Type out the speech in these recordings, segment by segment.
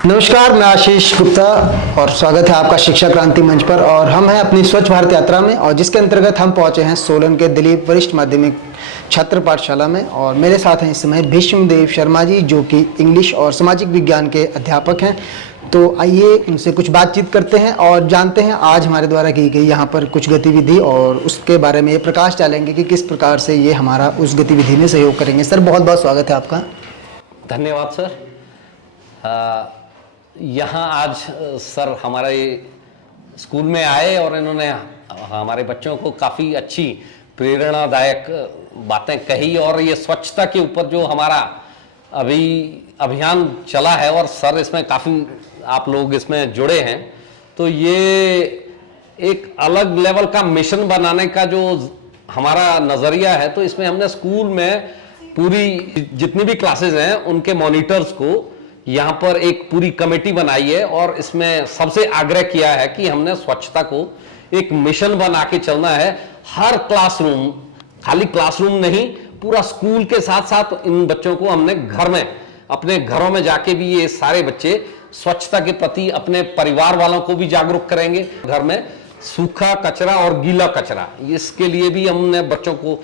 नमस्कार, मैं आशीष गुप्ता और स्वागत है आपका शिक्षा क्रांति मंच पर। और हम हैं अपनी स्वच्छ भारत यात्रा में, और जिसके अंतर्गत हम पहुंचे हैं सोलन के दिलीप वरिष्ठ माध्यमिक छात्र पाठशाला में। और मेरे साथ हैं इस समय भीष्मदेव शर्मा जी, जो कि इंग्लिश और सामाजिक विज्ञान के अध्यापक हैं। तो आइए उनसे कुछ बातचीत करते हैं और जानते हैं आज हमारे द्वारा की गई यहाँ पर कुछ गतिविधि, और उसके बारे में ये प्रकाश डालेंगे कि किस प्रकार से ये हमारा उस गतिविधि में सहयोग करेंगे। सर, बहुत बहुत स्वागत है आपका। धन्यवाद सर। यहाँ आज सर हमारे स्कूल में आए और इन्होंने हमारे बच्चों को काफ़ी अच्छी प्रेरणादायक बातें कही, और ये स्वच्छता के ऊपर जो हमारा अभी अभियान चला है, और सर इसमें काफ़ी आप लोग इसमें जुड़े हैं, तो ये एक अलग लेवल का मिशन बनाने का जो हमारा नज़रिया है। तो इसमें हमने स्कूल में पूरी जितनी भी क्लासेस हैं उनके मॉनिटर्स को यहाँ पर एक पूरी कमेटी बनाई है, और इसमें सबसे आग्रह किया है कि हमने स्वच्छता को एक मिशन बना के चलना है। हर क्लासरूम, खाली क्लासरूम नहीं, पूरा स्कूल के साथ साथ इन बच्चों को हमने घर में, अपने घरों में जाके भी ये सारे बच्चे स्वच्छता के प्रति अपने परिवार वालों को भी जागरूक करेंगे। घर में सूखा कचरा और गीला कचरा, इसके लिए भी हमने बच्चों को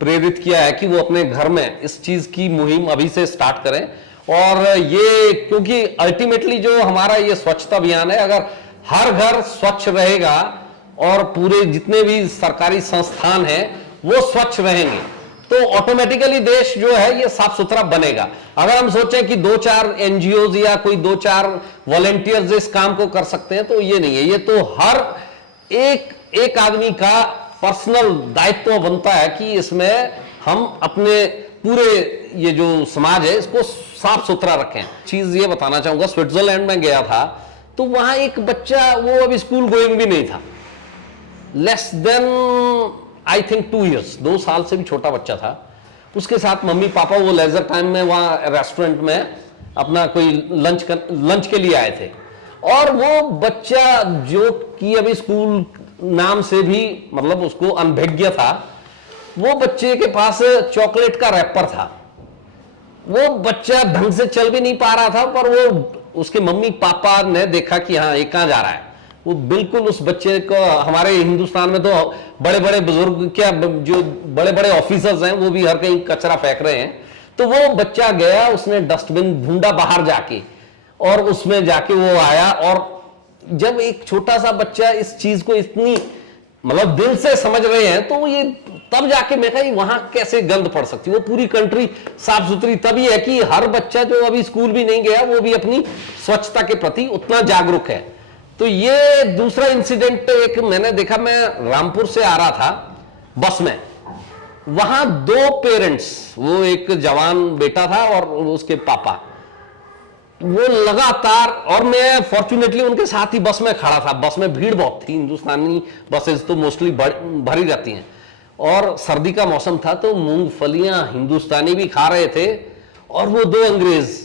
प्रेरित किया है कि वो अपने घर में इस चीज की मुहिम अभी से स्टार्ट करें। और ये क्योंकि अल्टीमेटली जो हमारा ये स्वच्छता अभियान है, अगर हर घर स्वच्छ रहेगा और पूरे जितने भी सरकारी संस्थान हैं वो स्वच्छ रहेंगे, तो ऑटोमेटिकली देश जो है ये साफ सुथरा बनेगा। अगर हम सोचें कि 2-4 एनजीओ या कोई 2-4 वॉलेंटियर्स इस काम को कर सकते हैं, तो ये नहीं है। ये तो हर एक आदमी का पर्सनल दायित्व बनता है कि इसमें हम अपने पूरे ये जो समाज है इसको साफ सुथरा रखें। चीज ये बताना चाहूंगा, स्विट्जरलैंड में गया था, तो वहां एक बच्चा, वो अभी स्कूल गोइंग भी नहीं था, less than I think 2 years, 2 साल से भी छोटा बच्चा था। उसके साथ मम्मी पापा वो लेजर टाइम में वहां रेस्टोरेंट में अपना कोई लंच के लिए आए थे, और वो बच्चा जो कि अभी स्कूल नाम से भी मतलब उसको अनभिज्ञ था, वो बच्चे के पास चॉकलेट का रैपर था। वो बच्चा ढंग से चल भी नहीं पा रहा था, पर वो उसके मम्मी पापा ने देखा कि हाँ ये कहाँ जा रहा है। वो बिल्कुल उस बच्चे को, हमारे हिंदुस्तान में तो बड़े बड़े बुजुर्ग, क्या जो बड़े बड़े ऑफिसर्स हैं, वो भी हर कहीं कचरा फेंक रहे हैं। तो वो बच्चा गया, उसने डस्टबिन ढूंढा बाहर जाके, और उसमें जाके वो आया। और जब एक छोटा सा बच्चा इस चीज को इतनी मतलब दिल से समझ रहे हैं, तो ये तब जाके मैं कहा वहां कैसे गंद पड़ सकती। वो पूरी कंट्री साफ सुथरी तभी है कि हर बच्चा जो अभी स्कूल भी नहीं गया वो भी अपनी स्वच्छता के प्रति उतना जागरूक है। तो ये दूसरा इंसिडेंट एक मैंने देखा, मैं रामपुर से आ रहा था बस में, वहां 2 पेरेंट्स, वो एक जवान बेटा था और उसके पापा, वो लगातार, और मैं फॉर्चुनेटली उनके साथ ही बस में खड़ा था। बस में भीड़ बहुत थी, हिंदुस्तानी बसेस तो मोस्टली भरी रहती हैं, और सर्दी का मौसम था, तो मूंगफलियां हिंदुस्तानी भी खा रहे थे। और वो 2 अंग्रेज,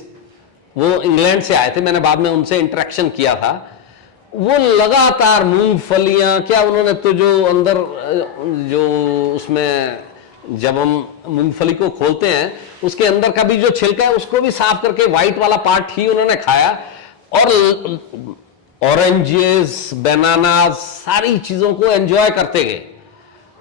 वो इंग्लैंड से आए थे, मैंने बाद में उनसे इंटरेक्शन किया था। वो लगातार मूंगफलियां, क्या उन्होंने तो जो अंदर जो उसमें जब हम मूंगफली को खोलते हैं उसके अंदर का भी जो छिलका है उसको भी साफ करके व्हाइट वाला पार्ट ही उन्होंने खाया। और ऑरेंजेस, बनानास, सारी चीजों को एंजॉय करते गए,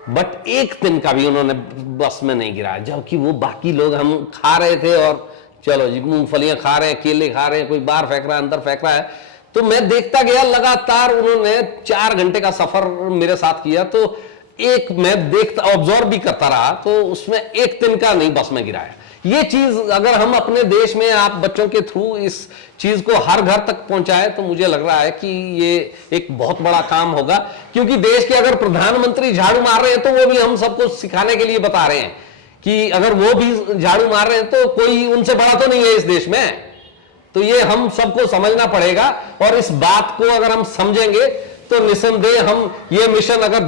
बट एक दिन का भी उन्होंने बस में नहीं गिराया। जबकि वो बाकी लोग, हम खा रहे थे और चलो जी मूंगफलियां खा रहे हैं, केले खा रहे हैं, कोई बाहर फेंक रहा है, अंदर फेंक रहा है। तो मैं देखता गया, लगातार उन्होंने 4 घंटे का सफर मेरे साथ किया। तो एक मैं देखता, ऑब्जर्व भी करता रहा, तो उसमें एक दिन का नहीं बस में गिराया। ये चीज अगर हम अपने देश में आप बच्चों के थ्रू इस चीज को हर घर तक पहुंचाए, तो मुझे लग रहा है कि ये एक बहुत बड़ा काम होगा। क्योंकि देश के अगर प्रधानमंत्री झाड़ू मार रहे हैं, तो वो भी हम सबको सिखाने के लिए बता रहे हैं कि अगर वो भी झाड़ू मार रहे हैं तो कोई उनसे बड़ा तो नहीं है इस देश में। तो ये हम सबको समझना पड़ेगा, और इस बात को अगर हम समझेंगे तो निसंदेह हम ये मिशन अगर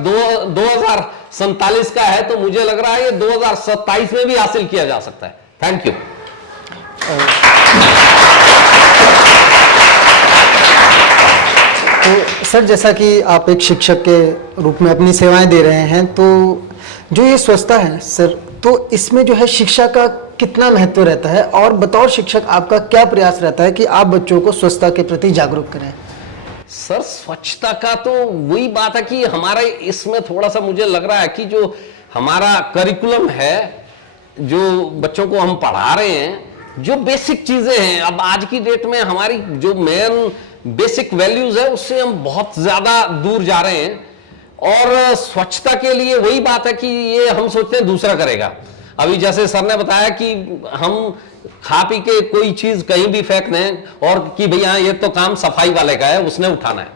2047 का है, तो मुझे लग रहा है ये 2027 में भी हासिल किया जा सकता है। Thank you. तो सर, जैसा कि आप एक शिक्षक के रूप में अपनी सेवाएं दे रहे हैं, तो जो ये स्वच्छता है सर, तो इसमें जो है शिक्षा का कितना महत्व रहता है और बतौर शिक्षक आपका क्या प्रयास रहता है कि आप बच्चों को स्वच्छता के प्रति जागरूक करें? सर स्वच्छता का तो वही बात है कि हमारे इसमें थोड़ा सा मुझे लग रहा है कि जो हमारा करिकुलम है, जो बच्चों को हम पढ़ा रहे हैं, जो बेसिक चीजें हैं, अब आज की डेट में हमारी जो मेन बेसिक वैल्यूज है उससे हम बहुत ज्यादा दूर जा रहे हैं। और स्वच्छता के लिए वही बात है कि ये हम सोचते हैं दूसरा करेगा। अभी जैसे सर ने बताया कि हम खा पी के कोई चीज कहीं भी फेंक दें और कि भैया ये तो काम सफाई वाले का है, उसने उठाना है।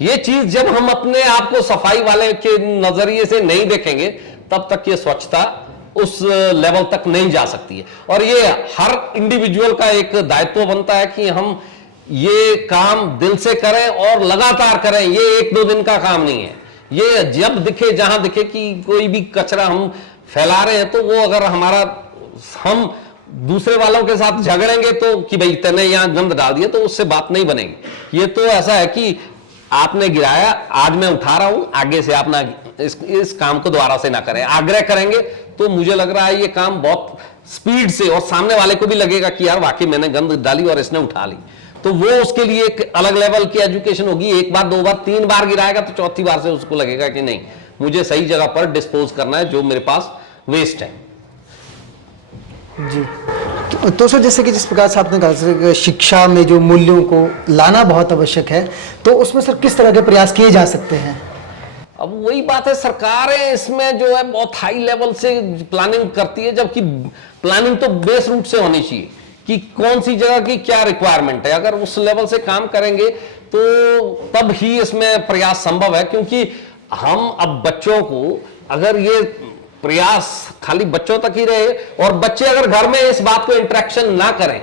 ये चीज जब हम अपने आप को सफाई वाले के नजरिए से नहीं देखेंगे तब तक ये स्वच्छता उस लेवल तक नहीं जा सकती है। और ये हर इंडिविजुअल का एक दायित्व बनता है कि हम ये काम दिल से करें और लगातार करें। ये एक दो दिन का काम नहीं है। ये जब दिखे, जहां दिखे कि कोई भी कचरा हम फैला रहे हैं, तो वो अगर हम दूसरे वालों के साथ झगड़ेंगे तो कि भाई तूने यहां गंद डाल दिया, तो उससे बात नहीं बनेगी। ये तो ऐसा है कि आपने गिराया, आज मैं उठा रहा हूं, आगे से आप ना इस काम को दोबारा से ना करें। आग्रह करेंगे तो मुझे लग रहा है ये काम बहुत स्पीड से, और सामने वाले को भी लगेगा कि यार वाकई मैंने गंद डाली और इसने उठा ली, तो वो उसके लिए एक अलग लेवल की एजुकेशन होगी। एक बार, दो बार, तीन बार गिराएगा तो चौथी बार से उसको लगेगा कि नहीं, मुझे सही जगह पर डिस्पोज करना है जो मेरे पास वेस्ट है। जी, तो सर जैसे कि जिस प्रकार से आपने कहा सर शिक्षा में जो मूल्यों को लाना बहुत आवश्यक है, तो उसमें सर किस तरह के प्रयास किए जा सकते हैं? अब वही बात है, सरकारें इसमें जो है बहुत हाई लेवल से प्लानिंग करती है, जबकि प्लानिंग तो बेस रूट से होनी चाहिए कि कौन सी जगह की क्या रिक्वायरमेंट है। अगर उस लेवल से काम करेंगे तो तब ही इसमें प्रयास संभव है। क्योंकि हम अब बच्चों को, अगर ये प्रयास खाली बच्चों तक ही रहे और बच्चे अगर घर में इस बात को इंटरेक्शन ना करें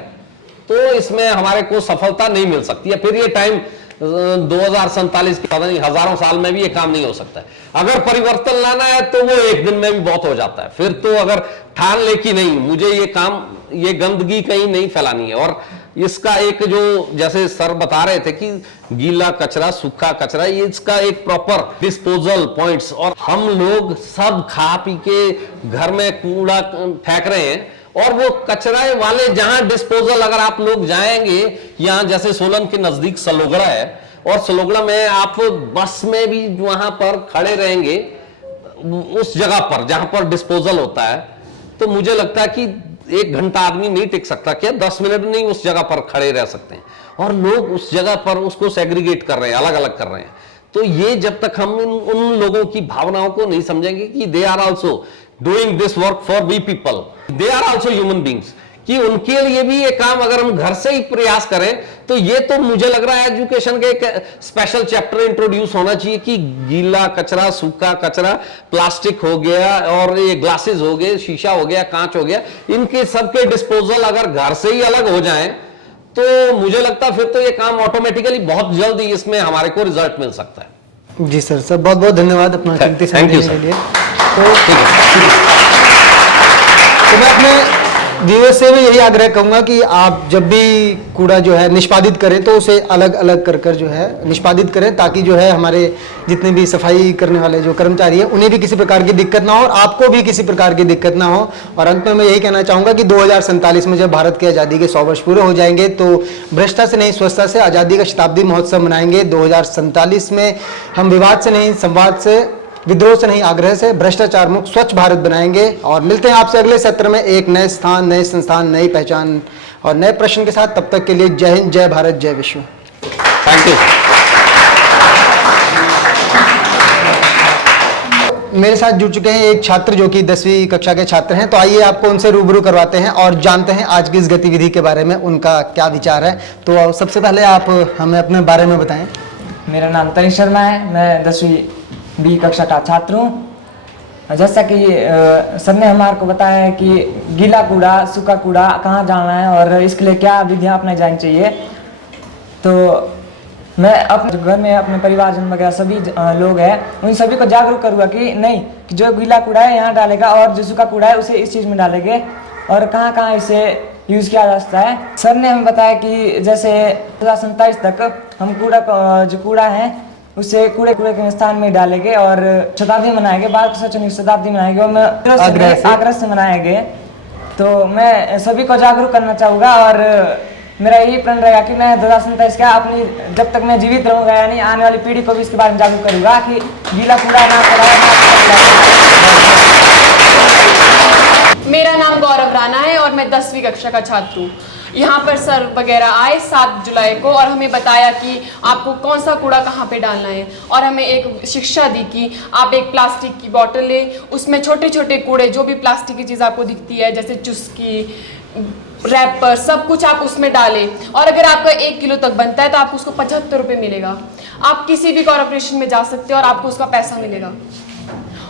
तो इसमें हमारे को सफलता नहीं मिल सकती है। फिर ये टाइम 2047 की, पता नहीं हजारों साल में भी ये काम नहीं हो सकता है। अगर परिवर्तन लाना है तो वो एक दिन में भी बहुत हो जाता है। फिर तो अगर ठान ले कि नहीं, मुझे ये काम, ये गंदगी कहीं नहीं फैलानी है, और इसका एक जो जैसे सर बता रहे थे कि गीला कचरा, सूखा कचरा, ये इसका एक प्रॉपर डिस्पोजल पॉइंट्स, और हम लोग सब खा पी के घर में कूड़ा फेंक रहे हैं, और वो कचरा वाले जहां डिस्पोजल, अगर आप लोग जाएंगे, यहां जैसे सोलन के नजदीक सलोगड़ा है, और सलोगड़ा में आप बस में भी वहां पर खड़े रहेंगे उस जगह पर जहां पर डिस्पोजल होता है, तो मुझे लगता है कि 1 घंटा आदमी नहीं टिक सकता, क्या 10 मिनट नहीं उस जगह पर खड़े रह सकते हैं। और लोग उस जगह पर उसको सेग्रीगेट कर रहे हैं, अलग अलग कर रहे हैं। तो ये जब तक हम उन लोगों की भावनाओं को नहीं समझेंगे कि they are also doing this work for we people, they are also human beings, कि उनके लिए भी ये काम अगर हम घर से ही प्रयास करें, तो ये तो मुझे लग रहा है एजुकेशन के एक स्पेशल चैप्टर इंट्रोड्यूस होना चाहिए कि गीला कचरा, सूखा कचरा, प्लास्टिक हो गया, और ये ग्लासेस हो गए, शीशा हो गया, कांच हो गया, इनके सबके डिस्पोजल अगर घर से ही अलग हो जाएं तो मुझे लगता है फिर तो ये काम ऑटोमेटिकली बहुत जल्द ही इसमें हमारे को रिजल्ट मिल सकता है। जी सर, सर बहुत बहुत धन्यवाद अपना कीमती समय देने के लिए। तो मैं अपने व्यूअर्स से भी यही आग्रह करूंगा कि आप जब भी कूड़ा जो है निष्पादित करें तो उसे अलग अलग कर कर जो है निष्पादित करें, ताकि जो है हमारे जितने भी सफाई करने वाले जो कर्मचारी हैं उन्हें भी किसी प्रकार की दिक्कत ना हो और आपको भी किसी प्रकार की दिक्कत ना हो। और अंत में मैं यही कहना चाहूँगा कि 2047 में जब भारत की आज़ादी के 100 वर्ष पूरे हो जाएंगे तो भ्रष्टा से नहीं स्वच्छता से आज़ादी का शताब्दी महोत्सव मनाएंगे। 2047 में हम विवाद से नहीं, संवाद से, विद्रोह से नहीं, आग्रह से भ्रष्टाचार मुक्त स्वच्छ भारत बनाएंगे। और मिलते हैं आपसे अगले सत्र में एक नए स्थान, नए संस्थान, नई पहचान और नए प्रश्न के साथ। तब तक के लिए जय हिंद, जय भारत, जय विश्व। Thank you. मेरे साथ जुड़ चुके हैं एक छात्र जो कि 10वीं कक्षा के छात्र हैं, तो आइए आपको उनसे रूबरू करवाते हैं और जानते हैं आज की इस गतिविधि के बारे में उनका क्या विचार है। तो सबसे पहले आप हमें अपने बारे में बताएं। मेरा नाम तनिष शर्मा है, मैं 10वीं बी कक्षा का छात्र हूँ। जैसा कि सर ने हमारे को बताया है कि गीला कूड़ा, सूखा कूड़ा कहाँ जाना है और इसके लिए क्या विधियाँ अपनाई जानी चाहिए, तो मैं अपने घर में अपने परिवारजन वगैरह सभी लोग हैं उन सभी को जागरूक करूँगा कि नहीं, कि जो गीला कूड़ा है यहाँ डालेगा और जो सूखा कूड़ा है उसे इस चीज़ में डालेंगे और कहाँ कहाँ इसे यूज़ किया जा सकता है। सर ने हमें बताया कि जैसे 2027 तक हम जो कूड़ा है उसे कूड़े के स्थान में डालेंगे और शताब्दी मनाएंगे, 12 शताब्दी मनाएंगे और आग्रह से मनाएंगे। तो मैं सभी को जागरूक करना चाहूँगा और मेरा यही प्रण रहेगा कि मैं 2027 का अपनी जब तक मैं जीवित रहूँगा यानी आने वाली पीढ़ी को भी इसके बारे में जागरूक करूँगा कि गीला कूड़ा ना फैलाएं, मेरा नाम गौरव राणा है और मैं 10वीं कक्षा का छात्र हूँ। यहाँ पर सर वगैरह आए 7 जुलाई को और हमें बताया कि आपको कौन सा कूड़ा कहाँ पे डालना है और हमें एक शिक्षा दी कि आप एक प्लास्टिक की बोतल लें, उसमें छोटे छोटे कूड़े जो भी प्लास्टिक की चीज़ आपको दिखती है जैसे चुस्की, रैपर, सब कुछ आप उसमें डालें और अगर आपका 1 किलो तक बनता है तो आपको उसको 75 रुपये मिलेगा। आप किसी भी कॉर्पोरेशन में जा सकते हो और आपको उसका पैसा मिलेगा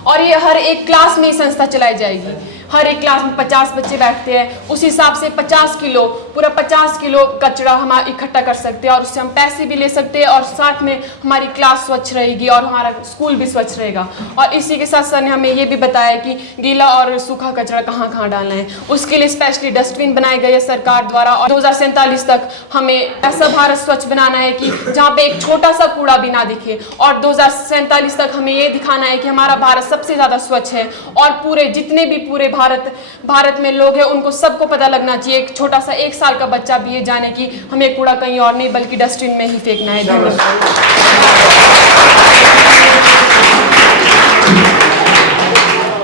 और ये हर एक क्लास में ये संस्था चलाई जाएगी। हर एक क्लास में 50 बच्चे बैठते हैं, उस हिसाब से 50 किलो पूरा 50 किलो कचरा हम इकट्ठा कर सकते हैं और उससे हम पैसे भी ले सकते हैं और साथ में हमारी क्लास स्वच्छ रहेगी और हमारा स्कूल भी स्वच्छ रहेगा। और इसी के साथ सर ने हमें ये भी बताया कि गीला और सूखा कचरा कहाँ कहाँ डालना है, उसके लिए स्पेशली डस्टबिन बनाए गए हैं सरकार द्वारा और 2047 तक हमें ऐसा भारत स्वच्छ बनाना है कि जहाँ पे एक छोटा सा कूड़ा भी ना दिखे और 2047 तक हमें ये दिखाना है कि हमारा भारत सबसे ज़्यादा स्वच्छ है और पूरे जितने भी पूरे भारत में लोग हैं उनको सबको पता लगना चाहिए, एक छोटा सा 1 साल का बच्चा भी ये जाने कि हमें कूड़ा कहीं और नहीं बल्कि डस्टबिन में ही फेंकना है।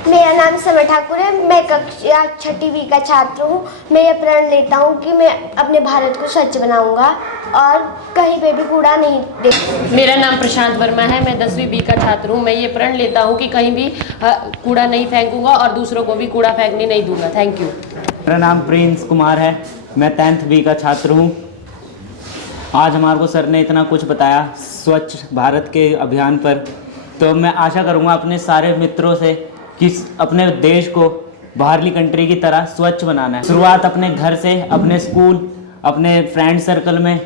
मेरा नाम समय ठाकुर है, मैं कक्षा 6वीं बी का छात्र हूँ। मैं ये प्रण लेता हूँ कि मैं अपने भारत को स्वच्छ बनाऊंगा और कहीं पे भी कूड़ा नहीं दे। मेरा नाम प्रशांत वर्मा है, मैं 10वीं बी का छात्र हूँ। मैं ये प्रण लेता हूँ कि कहीं भी कूड़ा नहीं फेंकूंगा और दूसरों को भी कूड़ा फेंकने नहीं दूंगा। Thank you. मेरा नाम प्रिंस कुमार है, मैं 10th बी का छात्र हूँ। आज हमारे को सर ने इतना कुछ बताया स्वच्छ भारत के अभियान पर, तो मैं आशा करूँगा अपने सारे मित्रों से कि अपने देश को बाहरली कंट्री की तरह स्वच्छ बनाना है। शुरुआत अपने घर से, अपने स्कूल, अपने फ्रेंड सर्कल में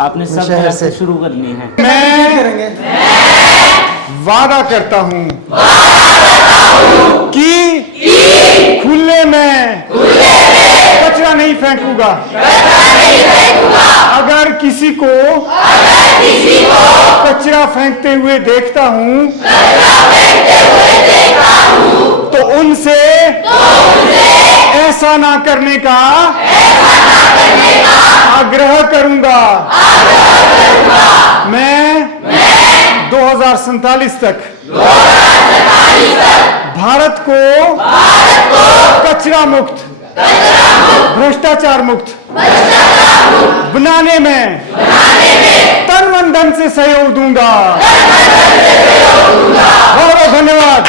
आपने सब तरह से शुरू करनी है। मैं वादा करता हूँ कि खुले में कचरा नहीं फेंकूंगा। अगर किसी को कचरा फेंकते हुए देखता हूँ तो उनसे ऐसा ना करने का आग्रह करूंगा। मैं 2047 तक भारत को कचरा मुक्त, भ्रष्टाचार मुक्त बनाने में तन मन धन से सहयोग दूंगा। बहुत बहुत धन्यवाद।